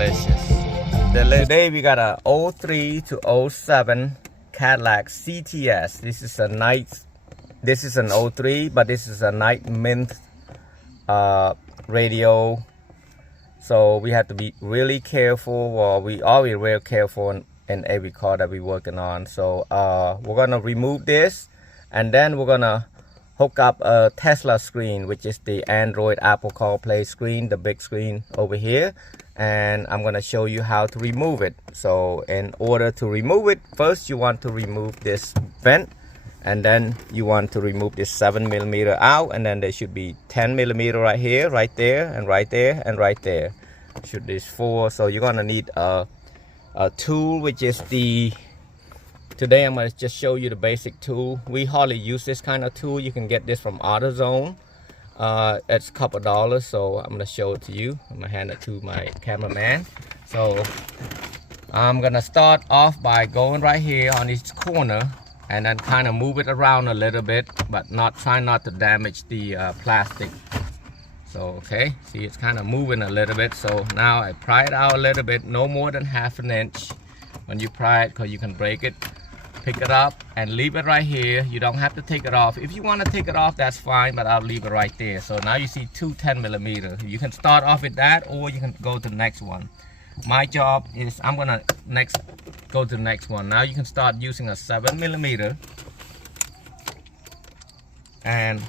delicious. Today we got a 03 to 07 Cadillac CTS. This is an 03, but this is a night mint radio. So we have to be really careful. Well, we always real careful in every car that we're working on. So we're gonna remove this, and then we're gonna hook up a Tesla screen, which is the Android Apple CarPlay screen, the big screen over here, and I'm gonna show you how to remove it. So in order to remove it, first you want to remove this vent, and then you want to remove this 7mm out, and then there should be 10mm right here, right there, and right there, and right there. Should this 4. So you're gonna need a tool, which is the today I'm going to just show you the basic tool. We hardly use this kind of tool. You can get this from AutoZone. It's a couple dollars, so I'm going to show it to you. I'm going to hand it to my cameraman. So I'm going to start off by going right here on this corner and then kind of move it around a little bit, but try not to damage the plastic. So okay, see, it's kind of moving a little bit. So now I pry it out a little bit, no more than ½ an inch when you pry it, because you can break it. Pick it up and leave it right here. You don't have to take it off. If you want to take it off, that's fine, but I'll leave it right there. So now you see two 10mm. You can start off with that, or you can go to the next one. My job is I'm gonna go to the next one. Now you can start using a 7mm, and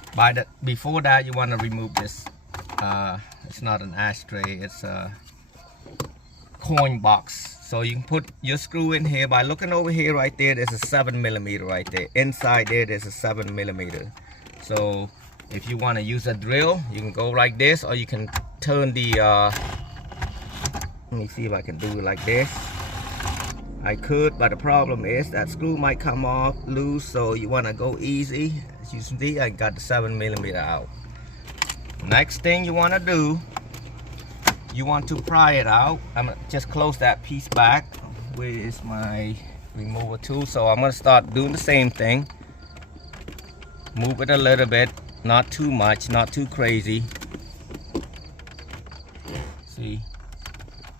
before that you want to remove this. It's not an ashtray, it's a coin box. So you can put your screw in here by looking over here. Right there, there's a 7mm right there. Inside there's a 7mm. So if you want to use a drill, you can go like this, or you can turn the let me see if I can do it like this. I could, but the problem is that screw might come off loose, so you want to go easy. As you see, I got the 7mm out. Next thing you want to do, you want to pry it out. I'm gonna just close that piece back. Where is my remover tool? So I'm gonna start doing the same thing. Move it a little bit, not too much, not too crazy. See,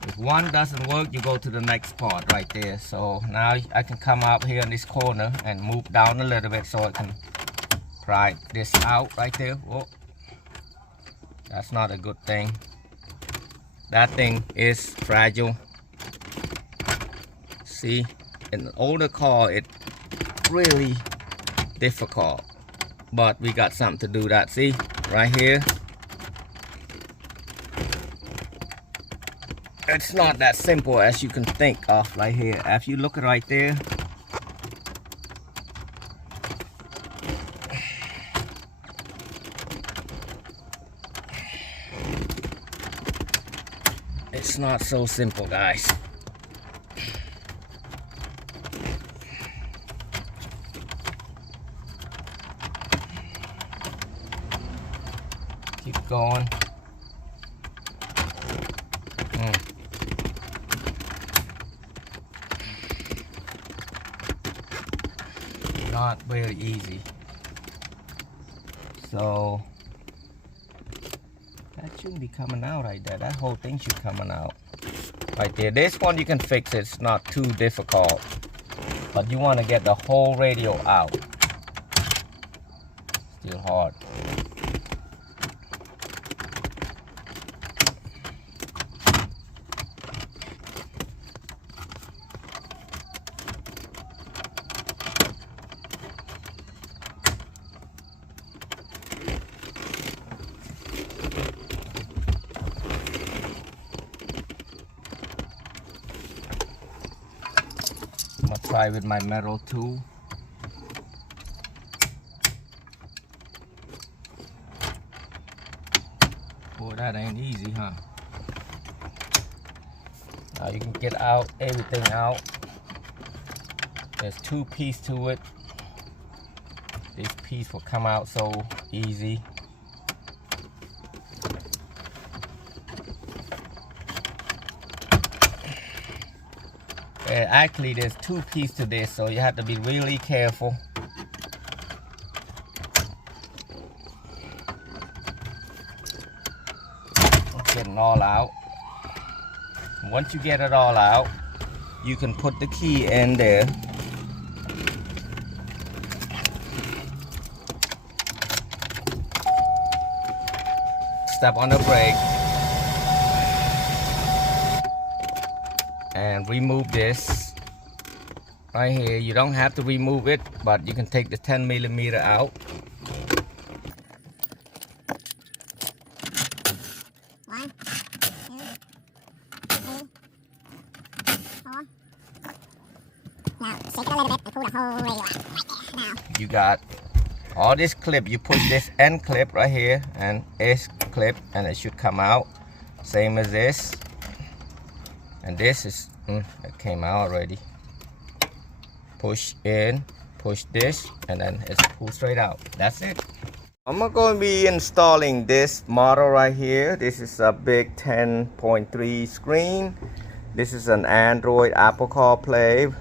if one doesn't work, you go to the next part right there. So now I can come up here in this corner and move down a little bit, so I can pry this out right there. Whoa, that's not a good thing. That thing is fragile. See, in an older car, it's really difficult, but we got something to do that. See, right here, it's not that simple as you can think of. Right here, if you look right there, it's not so simple, guys. Keep going. Not very easy. So that shouldn't be coming out right there. That whole thing should coming out right there. This one you can fix it. It's not too difficult, but you want to get the whole radio out. Still hard. I'm gonna try with my metal tool. Boy, that ain't easy, huh? Now you can get out everything out. There's 2 pieces to it. This piece will come out so easy. Actually, there's 2 pieces to this, so you have to be really careful. Getting all out. Once you get it all out, you can put the key in there. Step on the brake and remove this right here. You don't have to remove it, but you can take the 10mm out. One, two, 3, 4. Now shake it a little bit and pull the whole radio out right there. Now you got all this clip. You push this end clip right here and S clip, and it should come out same as this. And this is it came out already. Push in, push this, and then it's pulled straight out. That's it. I'm going to be installing this model right here. This is a big 10.3 screen. This is an Android Apple CarPlay.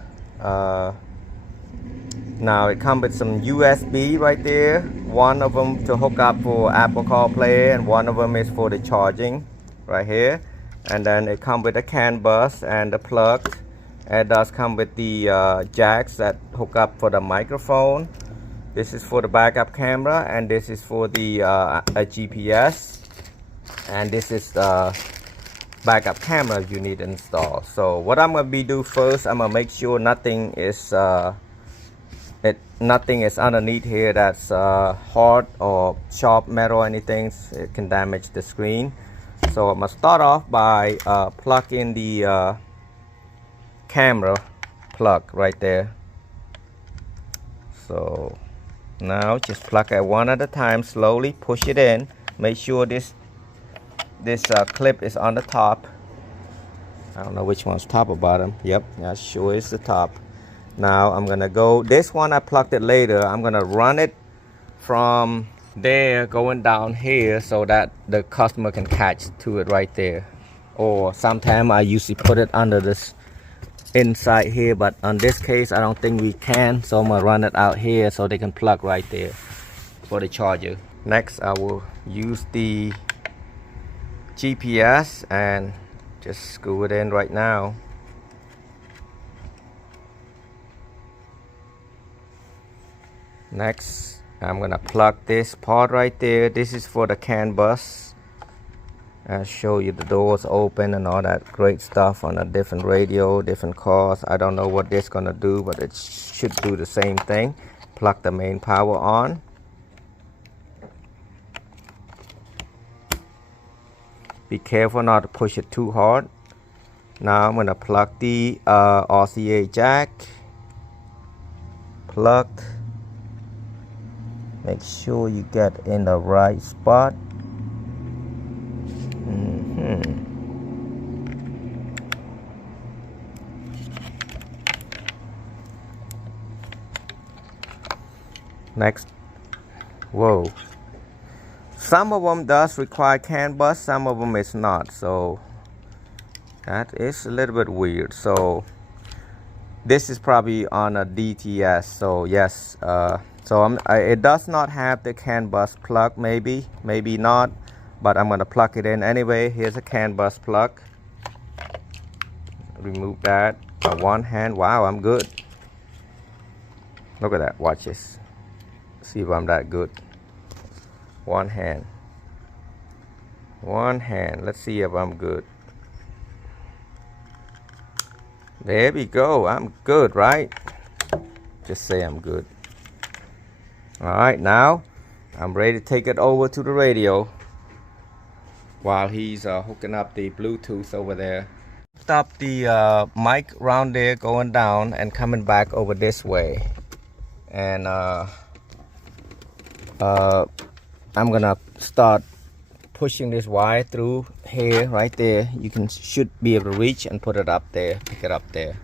Now it comes with some USB right there. One of them to hook up for Apple CarPlay, and one of them is for the charging right here. And then it comes with a CAN bus and the plug. It does come with the jacks that hook up for the microphone. This is for the backup camera, and this is for the GPS. And this is the backup camera you need to install. So what I'm gonna do first, I'm gonna make sure nothing is underneath here that's hard or sharp metal or anything. It can damage the screen. So I'm gonna start off by plugging the camera plug right there. So now just plug it one at a time, slowly push it in. Make sure this clip is on the top. I don't know which one's top or bottom. Yep, that sure is the top. Now I'm gonna go, this one I plugged it later. I'm gonna run it from there going down here so that the customer can catch to it right there. Or sometimes I usually put it under this inside here, but on this case I don't think we can, so I'm gonna run it out here so they can plug right there for the charger. Next I will use the GPS and just screw it in right now. Next I'm gonna plug this part right there. This is for the CAN bus. I'll show you the doors open and all that great stuff on a different radio, different cars. I don't know what this gonna do, but it should do the same thing. Plug the main power on. Be careful not to push it too hard. Now I'm gonna plug the RCA jack. Plugged. Make sure you get in the right spot. Next, whoa, some of them does require CAN bus, some of them is not, so that is a little bit weird. So this is probably on a DTS, so yes, it does not have the CAN bus plug, maybe not, but I'm gonna plug it in anyway. Here's a CAN bus plug. Remove that by one hand. Wow, I'm good. Look at that, watch this. See if I'm that good. One hand. Let's see if I'm good. There we go. I'm good, right? Just say I'm good. Alright, now I'm ready to take it over to the radio while he's hooking up the Bluetooth over there. Stop the mic around there going down and coming back over this way. And I'm gonna start pushing this wire through here, right there. You should be able to reach and put it up there, pick it up there.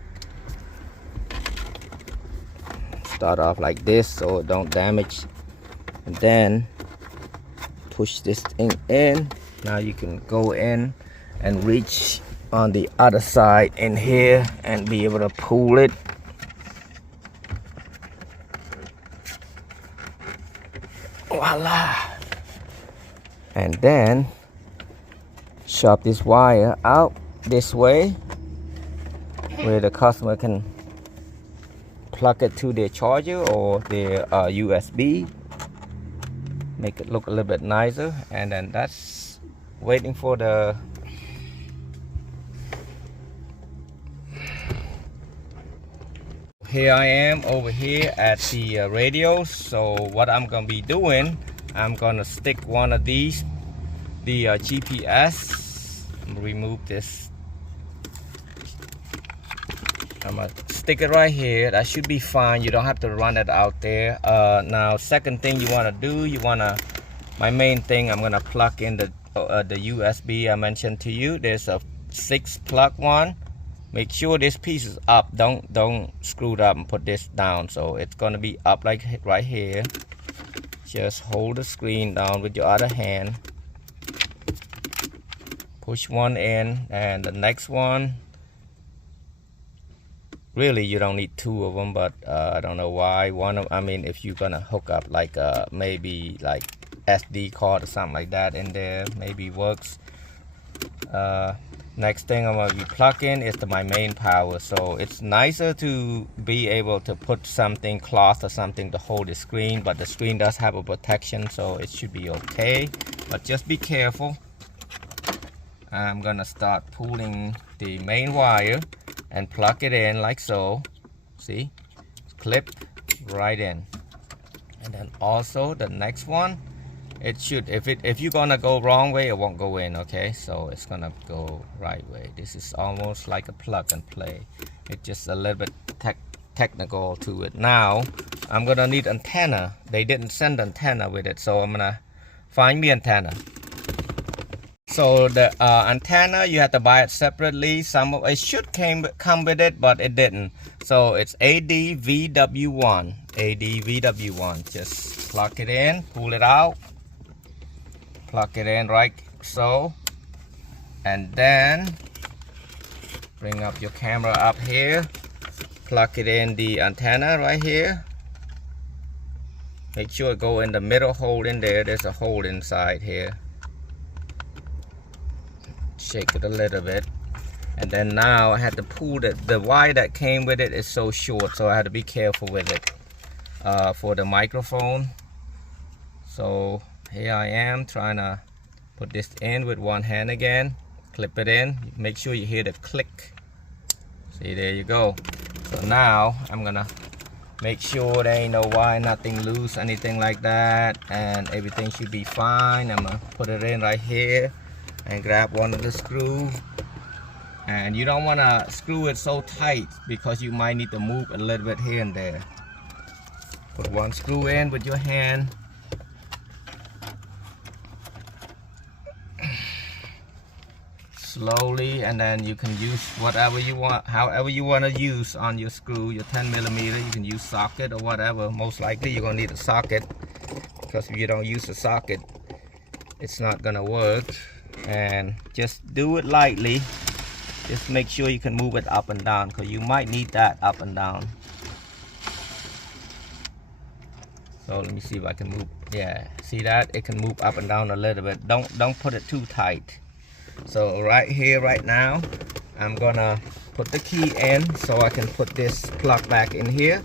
Start off like this so it don't damage, and then push this thing in. Now you can go in and reach on the other side in here and be able to pull it. Voila! And then chop this wire out this way where the customer can plug it to their charger or their USB, make it look a little bit nicer. And then that's waiting for the here I am over here at the radio. So what I'm gonna be doing, I'm gonna stick one of these, the GPS. Remove this. I'm gonna stick it right here. That should be fine. You don't have to run it out there. Now, second thing you wanna do, my main thing, I'm gonna plug in the USB I mentioned to you. There's a 6-plug one. Make sure this piece is up. Don't screw it up and put this down. So it's gonna be up like right here. Just hold the screen down with your other hand. Push one in, and the next one. Really, you don't need 2 of them, but I don't know why. I mean, if you're gonna hook up like maybe like SD card or something like that in there, maybe works. Next thing I'm gonna be plugging is my main power. So it's nicer to be able to put something, cloth or something to hold the screen, but the screen does have a protection, so it should be okay. But just be careful. I'm gonna start pulling the main wire and plug it in like so. See, clip right in. And then also the next one, it should, if you're gonna go wrong way, it won't go in. Okay, so it's gonna go right way. This is almost like a plug and play. It's just a little bit technical to it. Now I'm gonna need antenna. They didn't send antenna with it, so I'm gonna find me antenna. So the antenna, you have to buy it separately. Some of it should come with it, but it didn't. So it's ADVW1. ADVW1. Just plug it in, pull it out, plug it in right so, and then bring up your camera up here, plug it in the antenna right here. Make sure it go in the middle hole in there. There's a hole inside here. Shake it a little bit, and then now I had to pull the wire that came with it is so short, so I had to be careful with it for the microphone. So here I am trying to put this in with one hand again, clip it in, make sure you hear the click. See, there you go. So now I'm gonna make sure there ain't no wire, nothing loose, anything like that, and everything should be fine. I'm gonna put it in right here and grab one of the screws, and you don't want to screw it so tight because you might need to move a little bit here and there. Put one screw in with your hand, slowly, and then you can use whatever you want, however you want to use on your screw. Your 10mm, you can use socket or whatever. Most likely you're gonna need a socket, because if you don't use a socket, it's not gonna work. And just do it lightly. Just make sure you can move it up and down, because you might need that up and down. So let me see if I can move. Yeah, see that? It can move up and down a little bit. Don't put it too tight. So right here, right now, I'm gonna put the key in so I can put this plug back in here.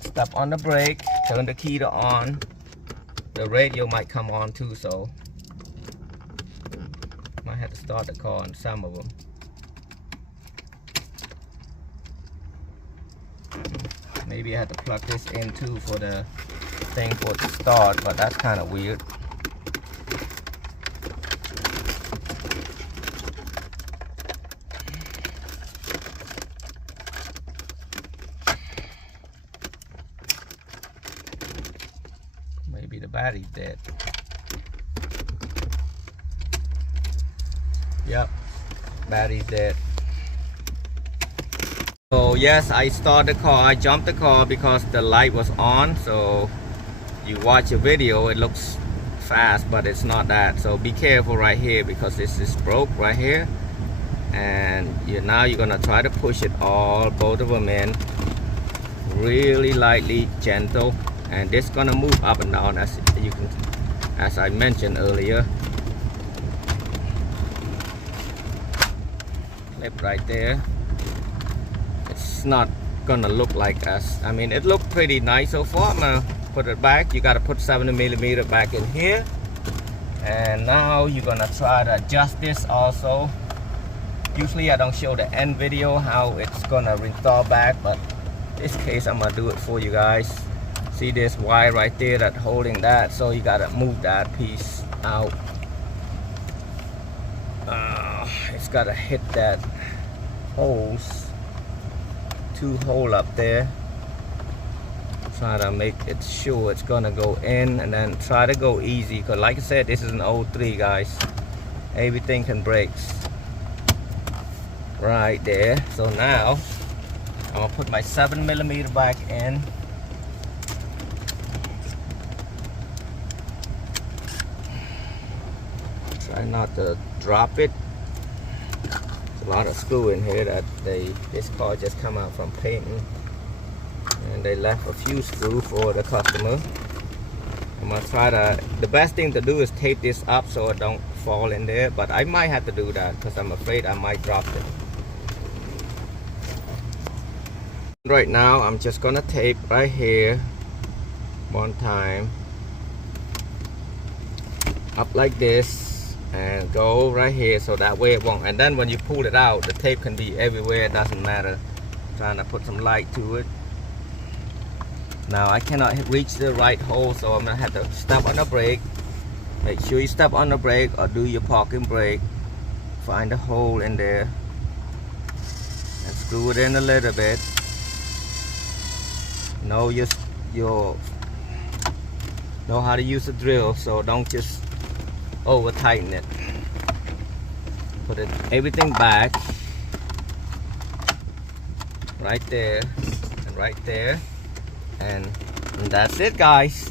Step on the brake, turn the key to on. The radio might come on too, so might have to start the car on some of them. Maybe I have to plug this in too for the thing for it to start, but that's kind of weird. Maybe the battery's dead. Yep, battery's dead. So yes, I started the car. I jumped the car because the light was on. So you watch a video, it looks fast, but it's not that. So be careful right here, because this is broke right here. And now you're gonna try to push it both of them in, really lightly, gentle. And this gonna move up and down as I mentioned earlier. clip right there. It's not gonna look like us. I mean, it looked pretty nice so far. I'm gonna put it back. You gotta put 70mm back in here. And now you're gonna try to adjust this also. Usually I don't show the end video how it's gonna restore back, but in this case I'm gonna do it for you guys. See this wire right there that's holding that, so you gotta move that piece out. It's gotta hit that holes, 2 holes up there. Try to make it sure it's gonna go in, and then try to go easy, because like I said, this is an 03, guys. Everything can break right there. So now I'm gonna put my 7mm back in. Try not to drop it. There's a lot of screw in here that this car just come out from painting, and they left a few screws for the customer. I'm gonna try to, the best thing to do is tape this up so it don't fall in there, but I might have to do that because I'm afraid I might drop it. Right now I'm just gonna tape right here one time up like this and go right here, so that way it won't, and then when you pull it out, the tape can be everywhere, it doesn't matter. Trying to put some light to it. Now I cannot reach the right hole, so I'm gonna have to step on the brake. Make sure you step on the brake or do your parking brake. Find a hole in there and screw it in a little bit. Know know how to use a drill, so don't just over tighten it. Put everything back right there and right there, and that's it, guys.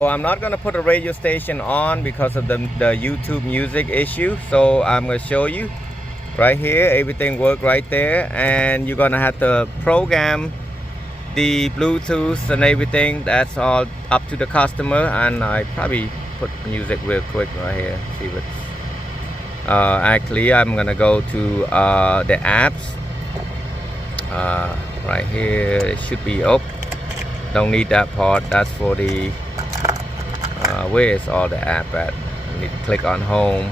So I'm not gonna put a radio station on because of the YouTube music issue, so I'm gonna show you right here. Everything worked right there, and you're gonna have to program the Bluetooth and everything. That's all up to the customer, and I probably put music real quick right here. See what's actually I'm gonna go to the apps right here. It should be up. Don't need that part. That's for the where is all the app at? You need to click on home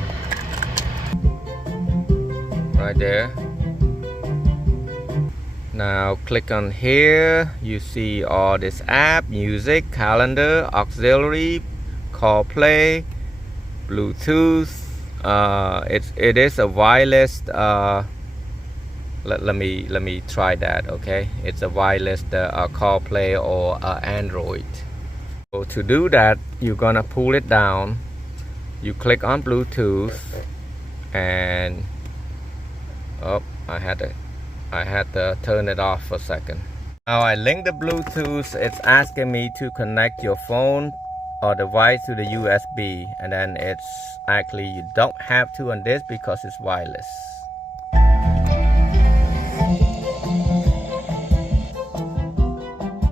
right there. Now click on here. You see all this app, music, calendar, auxiliary, CarPlay, Bluetooth. It is a wireless. Let me try that. Okay, it's a wireless CarPlay or Android. So to do that, you're gonna pull it down. You click on Bluetooth, and I had to turn it off for a second. Now I link the Bluetooth. It's asking me to connect your phone or device to the USB, and then it's actually, you don't have to on this because it's wireless.